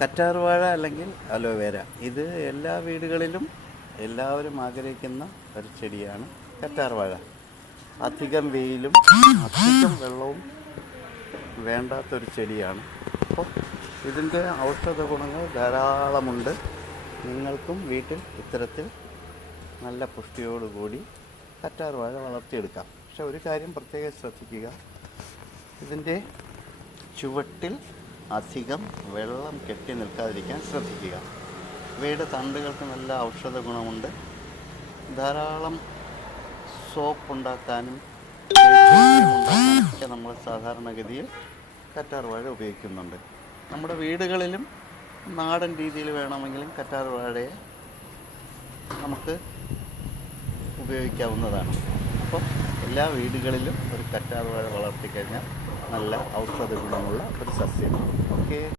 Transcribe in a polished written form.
കറ്റാർവാഴ അല്ലെങ്കിൽ അലോവേര, ഇത് എല്ലാ വീടുകളിലും എല്ലാവരും ആഗ്രഹിക്കുന്ന ഒരു ചെടിയാണ് കറ്റാർവാഴ. അധികം വെയിലും അധികം വെള്ളവും വേണ്ടാത്തൊരു ചെടിയാണ്. അപ്പോൾ ഇതിൻ്റെ ഔഷധ ഗുണങ്ങൾ ധാരാളമുണ്ട്. നിങ്ങൾക്കും വീട്ടിൽ ഇത്തരത്തിൽ നല്ല പുഷ്ടിയോടുകൂടി കറ്റാർവാഴ വളർത്തിയെടുക്കാം. പക്ഷെ ഒരു കാര്യം പ്രത്യേകം ശ്രദ്ധിക്കുക, ഇതിൻ്റെ ചുവട്ടിൽ അധികം വെള്ളം കെട്ടി നിൽക്കാതിരിക്കാൻ ശ്രദ്ധിക്കുക. ഇവയുടെ തണ്ടുകൾക്ക് നല്ല ഔഷധ ഗുണമുണ്ട്. ധാരാളം സോപ്പ് ഉണ്ടാക്കാനും ഒക്കെ നമ്മൾ സാധാരണഗതിയിൽ കറ്റാർവാഴ ഉപയോഗിക്കുന്നുണ്ട്. നമ്മുടെ വീടുകളിലും നാടൻ രീതിയിൽ വേണമെങ്കിലും കറ്റാർവാഴയെ നമുക്ക് ഉപയോഗിക്കാവുന്നതാണ്. അപ്പോൾ എല്ലാ വീടുകളിലും ഒരു കറ്റാർവാഴ വളർത്തിക്കഴിഞ്ഞാൽ നല്ല ഔഷധ ഗുണമുള്ള ഒരു സസ്യമാണ്. ഓക്കെ.